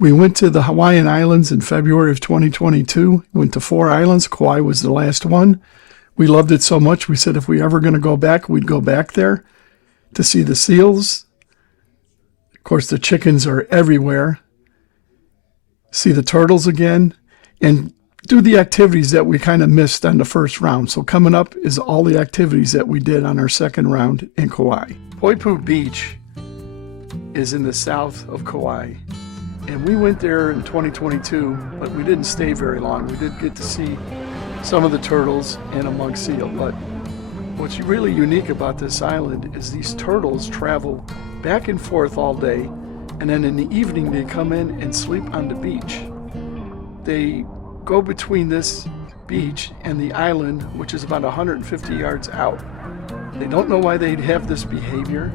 We went to the Hawaiian Islands in February of 2022. Went to 4 islands. Kauai was the last one. We loved it so much, we said if we ever going to go back, we'd go back there to see the seals. Of course, the chickens are everywhere. See the turtles again, and do the activities that we kind of missed on the first round. So coming up is all the activities that we did on our second round in Kauai. Poipu Beach is in the south of Kauai. And we went there in 2022, but we didn't stay very long. We did get to see some of the turtles and a monk seal. But what's really unique about this island is these turtles travel back and forth all day, and then in the evening they come in and sleep on the beach. They go between this beach and the island, which is about 150 yards out. They don't know why they'd have this behavior.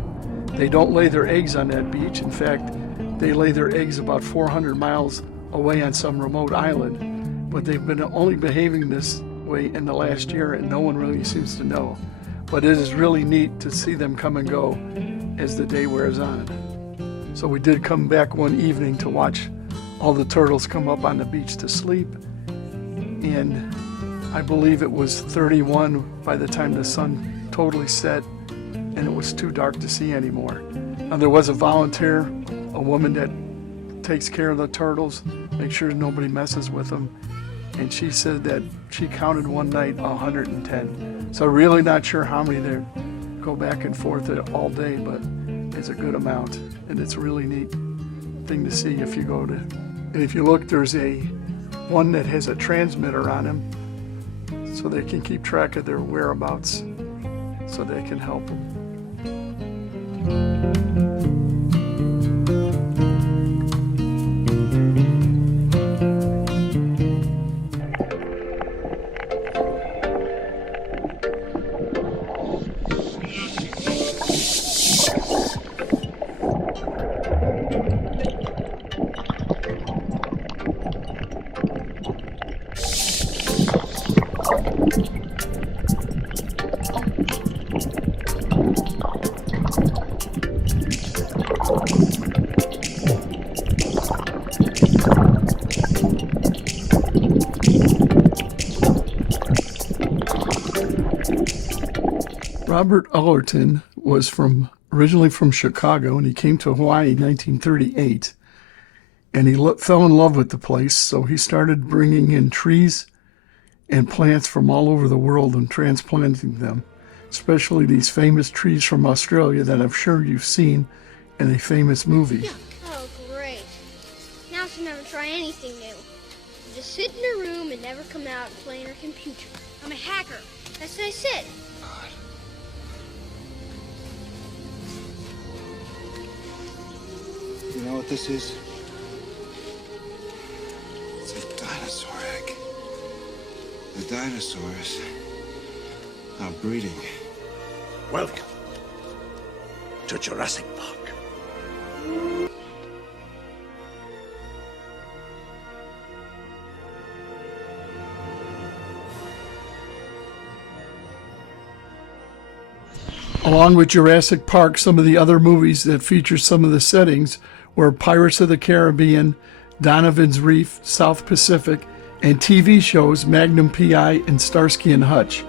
They don't lay their eggs on that beach. In fact, they lay their eggs about 400 miles away on some remote island. But they've been only behaving this way in the last year, and no one really seems to know. But it is really neat to see them come and go as the day wears on. So we did come back one evening to watch all the turtles come up on the beach to sleep. And I believe it was 31 by the time the sun totally set, and it was too dark to see anymore. Now, there was a volunteer, a woman that takes care of the turtles, makes sure nobody messes with them. And she said that she counted one night 110. So really not sure how many there go back and forth all day, but it's a good amount. And it's a really neat thing to see if you go to. And if you look, there's one that has a transmitter on him, so they can keep track of their whereabouts, so they can help them. Robert Allerton was originally from Chicago, and he came to Hawaii in 1938. And he fell in love with the place, so he started bringing in trees and plants from all over the world and transplanting them, especially these famous trees from Australia that I'm sure you've seen in a famous movie. Yeah. Oh, great. Now she'll never try anything new. She'll just sit in her room and never come out and play on her computer. I'm a hacker. That's what I said. You know what this is? It's a dinosaur egg. The dinosaurs are breeding. Welcome to Jurassic Park. Along with Jurassic Park, some of the other movies that feature some of the settings were Pirates of the Caribbean, Donovan's Reef, South Pacific, and TV shows Magnum P.I. and Starsky and Hutch.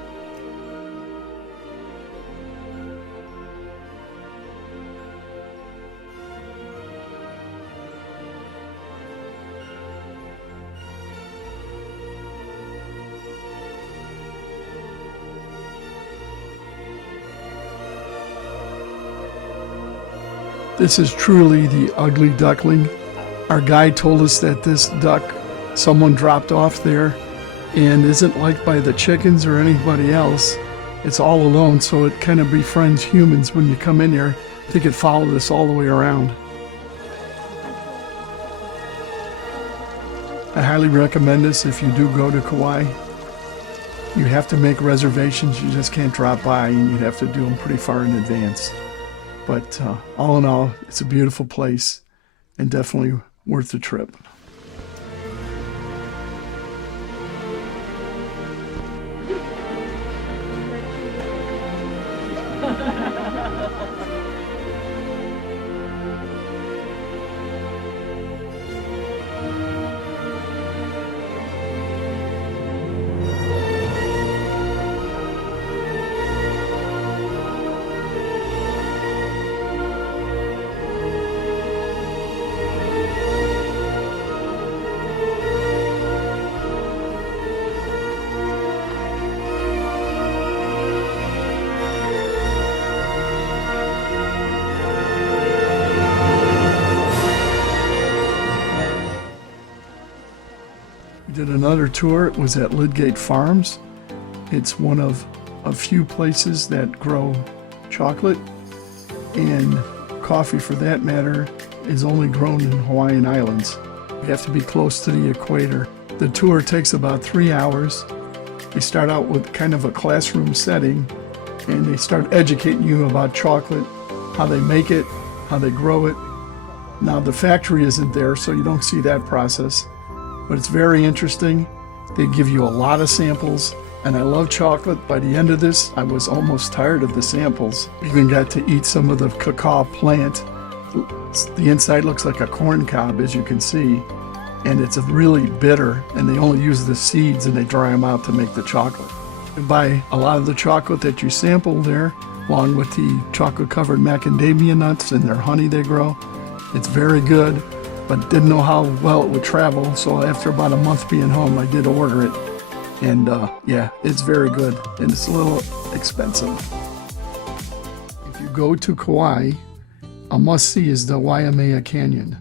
This is truly the ugly duckling. Our guide told us that this duck someone dropped off there and isn't liked by the chickens or anybody else. It's all alone, so it kind of befriends humans when you come in here. I think it followed us all the way around. I highly recommend this if you do go to Kauai. You have to make reservations. You just can't drop by, and you have to do them pretty far in advance. But all in all, it's a beautiful place and definitely worth the trip. Did another tour. It was at Lydgate Farms. It's one of a few places that grow chocolate, and coffee for that matter is only grown in Hawaiian Islands. You have to be close to the equator. The tour takes about 3 hours. They start out with kind of a classroom setting, and they start educating you about chocolate, how they make it, how they grow it. Now the factory isn't there, so you don't see that process, but it's very interesting. They give you a lot of samples, and I love chocolate. By the end of this, I was almost tired of the samples. Even got to eat some of the cacao plant. The inside looks like a corn cob, as you can see, and it's really bitter, and they only use the seeds and they dry them out to make the chocolate. You buy a lot of the chocolate that you sample there, along with the chocolate-covered macadamia nuts and their honey they grow. It's very good, but didn't know how well it would travel, so after about a month being home, I did order it. And yeah, it's very good, and it's a little expensive. If you go to Kauai, a must-see is the Waimea Canyon.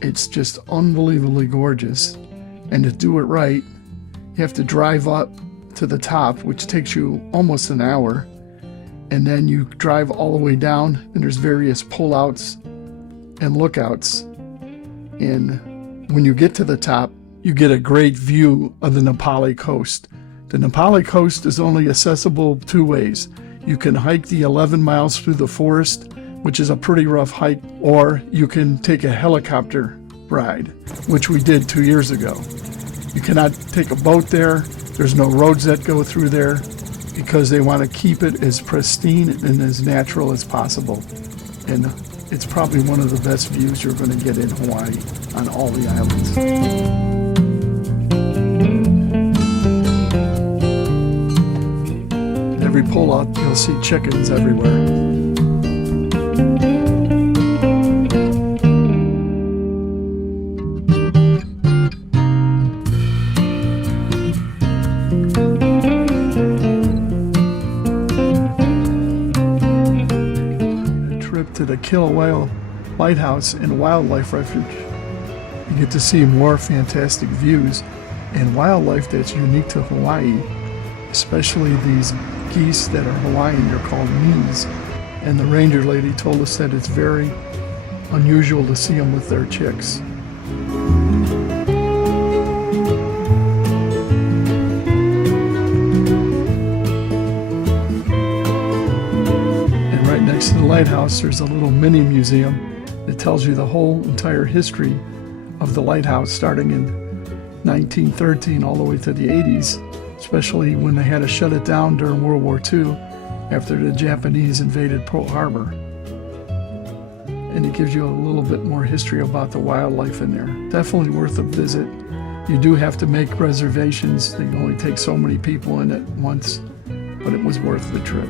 It's just unbelievably gorgeous, and to do it right, you have to drive up to the top, which takes you almost an hour, and then you drive all the way down, and there's various pullouts and lookouts. And when you get to the top, you get a great view of the Napoli Coast. The Napoli Coast is only accessible two ways. You can hike the 11 miles through the forest, which is a pretty rough hike, or you can take a helicopter ride, which we did 2 years ago. You cannot take a boat there. There's no roads that go through there because they want to keep it as pristine and as natural as possible. And it's probably one of the best views you're going to get in Hawaii on all the islands. Every pullout, you'll see chickens everywhere. To the Kilauea Lighthouse and Wildlife Refuge. You get to see more fantastic views and wildlife that's unique to Hawaii, especially these geese that are Hawaiian. They're called mees, and the ranger lady told us that it's very unusual to see them with their chicks. Next to the lighthouse, there's a little mini museum that tells you the whole entire history of the lighthouse, starting in 1913 all the way to the 80s, especially when they had to shut it down during World War II after the Japanese invaded Pearl Harbor. And it gives you a little bit more history about the wildlife in there. Definitely worth a visit. You do have to make reservations. They can only take so many people in at once, but it was worth the trip.